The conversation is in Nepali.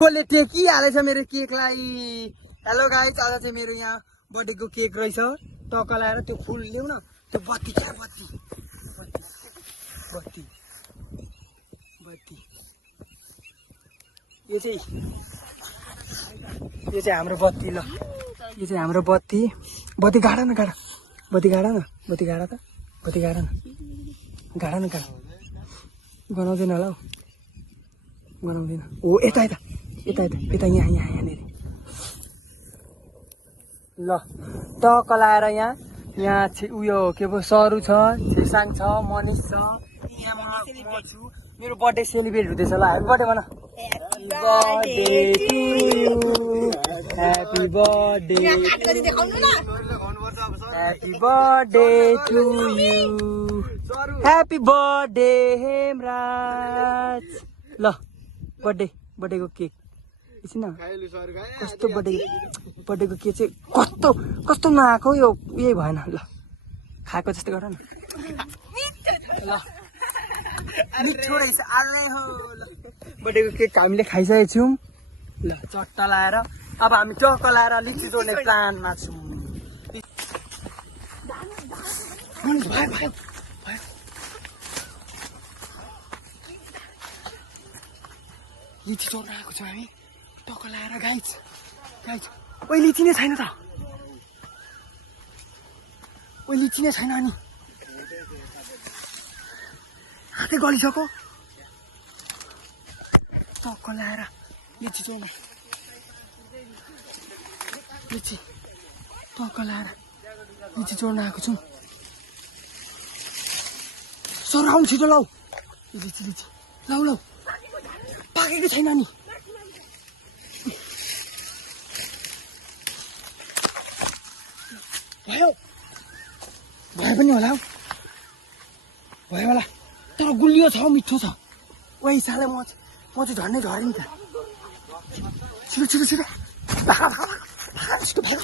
कसले टेकिहालेछ मेरो केकलाई। हेलो गाइस, आज चाहिँ मेरो यहाँ बर्थडेको केक रहेछ। टक्क लाएर त्यो फुल ल्याउ न, त्यो बत्ती क्या बत्ती बत्ती बत्ती यो चाहिँ हाम्रो बत्ती। ल यो चाहिँ हाम्रो बत्ती। बत्ती गाड न, गाड बत्ती, गाड न, बत्ती गाड त, बत्ती गाड न, गाड न, गाड। गनाउँदैन होला हौ, गनाउँदैन। हो यता यता यता यता यता यहाँ यहाँ यहाँनिर। ल टक्क लाएर यहाँ उयो के पो सरु छ, छेसाङ छ, मनिष छ, यहाँ म छु। मेरो बर्थडे सेलिब्रेट हुँदैछ। ल ह्याप्पी बर्थडे भन। Happy birthday happy birthday to you, happy birthday Hemraj. ल बर्थडेको केक एकछिन न। कस्तो बर्थडेको केक चाहिँ कस्तो नआएको यो, यही भएन। ल खाएको जस्तो गर न। ल मिठो रहेछ आलै हो। ल बर्थडेको केक हामीले खाइसकेको छौँ। ल चट्टा लाएर अब हामी टक्क लाएर लिची जोड्ने प्लानमा छौँ। लिची चोर्न आएको छ हामी टक्क लाएर। गाइज ओइ लिची नै छैन त, ओइ लिची नै छैन। अनि हातै गलिसक्यो। टक्क लाएर लिची चोर्न, लिची टक्क लाएर लिची चोर्न आएको छौँ। सर आउनु छिटो। लौ लिची लौ पाकेको छैन नि। भयो पनि होला हौ, भयो होला। तर गुलियो छ, मिठो छ। ओइ साले म चाहिँ झन्डै झरेँ नि त। छिटो भाग छिटो भाग।